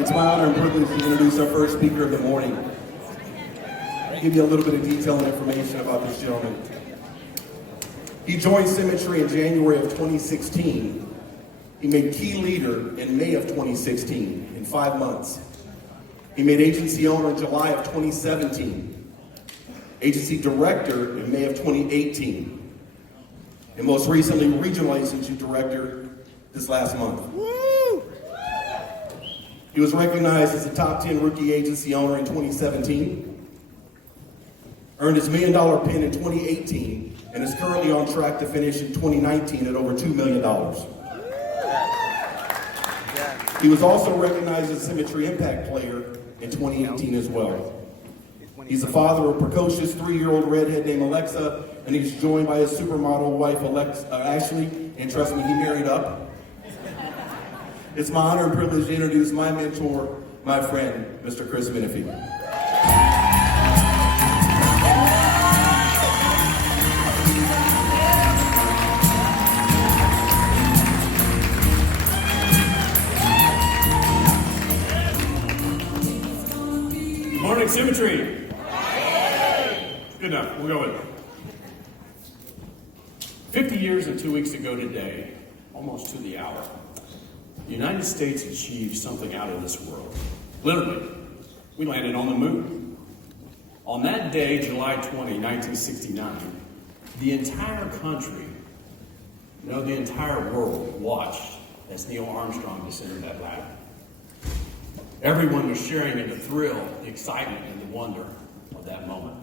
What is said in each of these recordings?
It's my honor and privilege to introduce our first speaker of the morning. I'll give you a little bit of detail and information about this gentleman. He joined Symmetry in January of 2016. He made key leader in May of 2016, in 5 months. He made agency owner in July of 2017, agency director in May of 2018, and most recently, regional agency director this last month. Woo! He was recognized as a top 10 rookie agency owner in 2017, earned his $1 million pin in 2018, and is currently on track to finish in 2019 at over $2 million. He was also recognized as a Symmetry Impact Player in 2018 as well. He's the father of a precocious 3-year-old redhead named Alexa, and he's joined by his supermodel wife, Ashley, and trust me, he married up. It's my honor and privilege to introduce my mentor, my friend, Mr. Chris Menifee. Morning, Symmetry. Good enough. We'll go with it. 50 years and 2 weeks ago today, almost to the hour, the United States achieved something out of this world. Literally, we landed on the moon. On that day, July 20, 1969, the entire country, the entire world watched as Neil Armstrong descended that ladder. Everyone was sharing in the thrill, the excitement, and the wonder of that moment.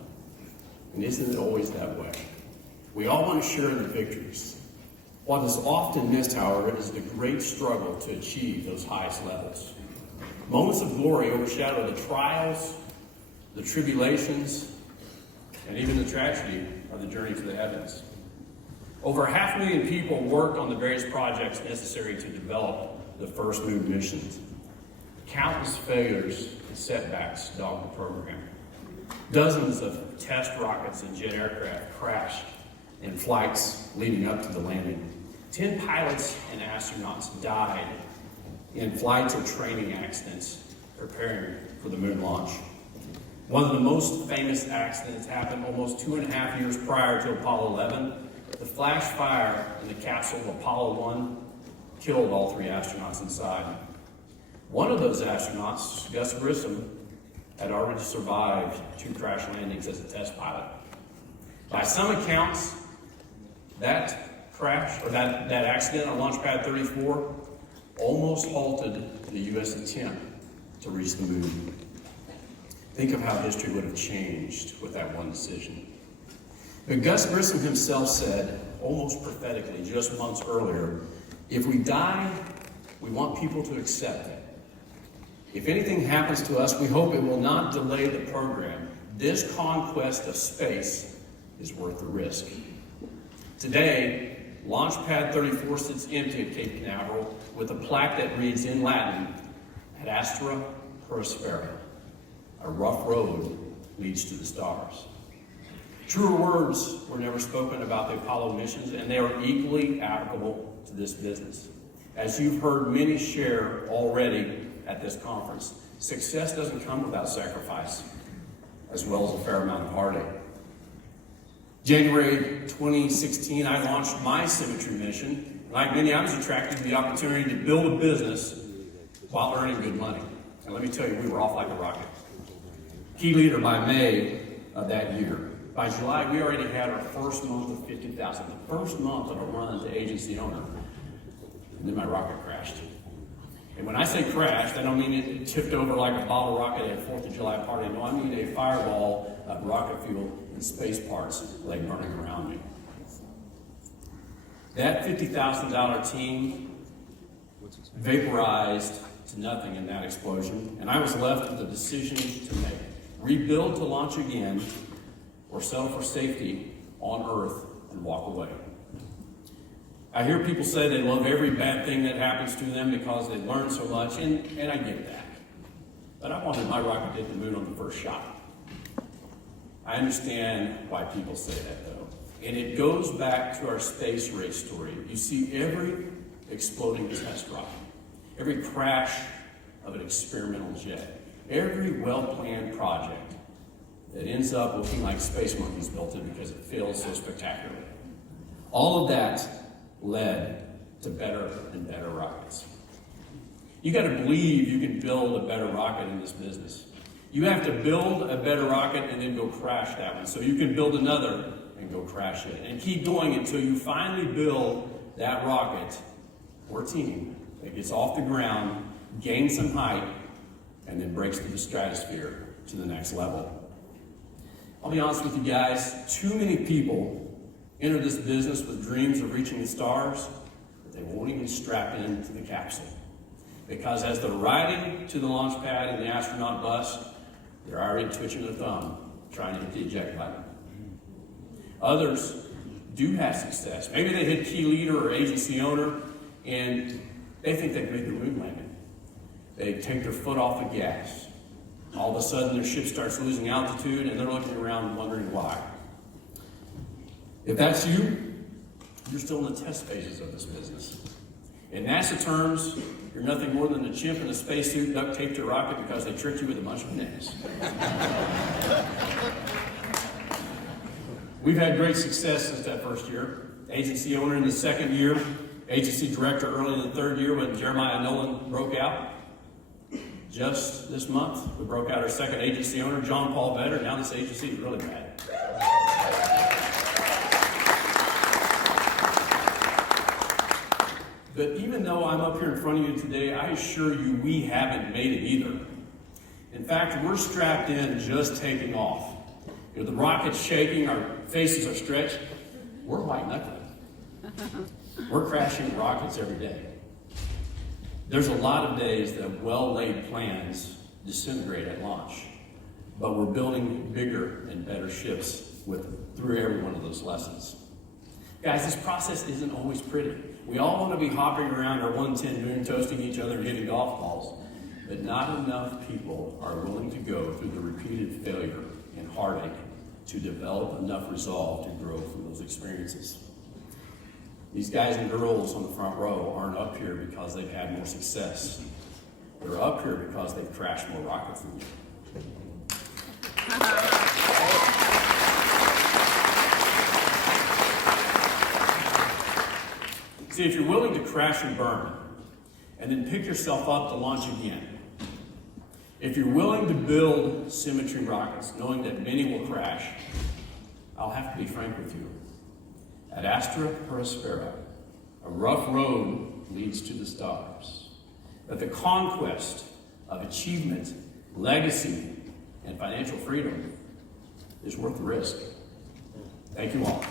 And isn't it always that way? We all want to share in the victories. What is often missed, however, is the great struggle to achieve those highest levels. Moments of glory overshadow the trials, the tribulations, and even the tragedy of the journey to the heavens. Over 500,000 people worked on the various projects necessary to develop the first moon missions. Countless failures and setbacks dogged the program. Dozens of test rockets and jet aircraft crashed in flights leading up to the landing. 10 pilots and astronauts died in flights or training accidents preparing for the moon launch. One of the most famous accidents happened almost 2.5 years prior to Apollo 11. The flash fire in the capsule of Apollo 1 killed all 3 astronauts inside. One of those astronauts, Gus Grissom, had already survived 2 crash landings as a test pilot. By some accounts, that crash, or that accident on Launch Pad 34, almost halted the U.S. attempt to reach the moon. Think of how history would have changed with that one decision. But Gus Grissom himself said, almost prophetically, just months earlier, if we die, we want people to accept it. If anything happens to us, we hope it will not delay the program. This conquest of space is worth the risk. Today, Launch Pad 34 sits empty at Cape Canaveral with a plaque that reads in Latin, "Ad Astera per Aspera." A rough road leads to the stars. Truer words were never spoken about the Apollo missions, and they are equally applicable to this business. As you've heard many share already at this conference, success doesn't come without sacrifice, as well as a fair amount of heartache. January 2016, I launched my Symmetry mission. Like many, I was attracted to the opportunity to build a business while earning good money. And let me tell you, we were off like a rocket. Key leader by May of that year. By July, we already had our first month of 50,000, the first month of a run to agency owner. And then my rocket crashed. And when I say crashed, I don't mean it tipped over like a bottle rocket at a 4th of July party. No, I mean a fireball of rocket fuel and space parts lay burning around me. That $50,000 team vaporized to nothing in that explosion, and I was left with a decision to make. Rebuild to launch again, or settle for safety on Earth and walk away. I hear people say they love every bad thing that happens to them because they learn so much, and I get that. But I wanted my rocket to hit the moon on the first shot. I understand why people say that, though. And it goes back to our space race story. You see every exploding test rocket, every crash of an experimental jet. Every well-planned project that ends up looking like space monkeys built it because it fails so spectacularly. All of that led to better and better rockets. You got to believe you can build a better rocket in this business. You have to build a better rocket and then go crash that one, so you can build another and go crash it, and keep going until you finally build that rocket or team that gets off the ground, gains some height, and then breaks through the stratosphere to the next level. I'll be honest with you guys, too many people enter this business with dreams of reaching the stars, but they won't even strap into the capsule. Because as they're riding to the launch pad in the astronaut bus, they're already twitching their thumb, trying to hit the eject button. Others do have success. Maybe they hit key leader or agency owner, and they think they've made the moon landing. They take their foot off the gas. All of a sudden, their ship starts losing altitude, and they're looking around wondering why. If that's you, you're still in the test phases of this business. In NASA terms, you're nothing more than a chimp in a spacesuit duct taped to a rocket because they tricked you with a bunch of names. We've had great success since that first year. Agency owner in the second year, agency director early in the third year when Jeremiah Nolan broke out. Just this month, we broke out our second agency owner, John Paul Vedder. Now this agency is really bad. But even though I'm up here in front of you today, I assure you we haven't made it either. In fact, we're strapped in just taking off. You know, the rocket's shaking, our faces are stretched. We're white knuckling. We're crashing rockets every day. There's a lot of days that well-laid plans disintegrate at launch, but we're building bigger and better ships through every one of those lessons. Guys, this process isn't always pretty. We all want to be hopping around our 110 moon, toasting each other and hitting golf balls, but not enough people are willing to go through the repeated failure and heartache to develop enough resolve to grow from those experiences. These guys and girls on the front row aren't up here because they've had more success. They're up here because they've crashed more rockets than you. See, if you're willing to crash and burn, and then pick yourself up to launch again, if you're willing to build symmetry rockets, knowing that many will crash, I'll have to be frank with you. At Astera or Aspera, a rough road leads to the stars. But the conquest of achievement, legacy, and financial freedom is worth the risk. Thank you all.